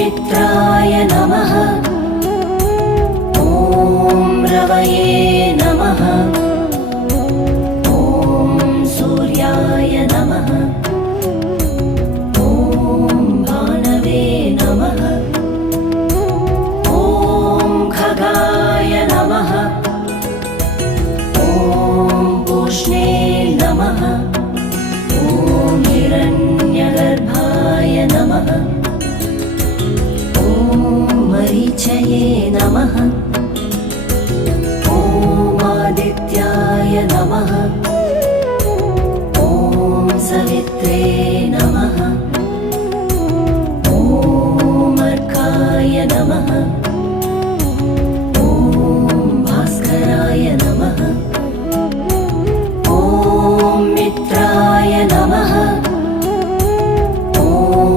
मित्राय नमः। ॐ रवये नमः। ॐ सूर्याय नमः। ॐ भानवे नमः। ॐ खगाय नमः। ॐ पूष्णे नमः। ॐ हिरण्यगर्भाय नमः। ॐ मरीचये नमः। ॐ आदित्याय नमः। ॐ सवित्रे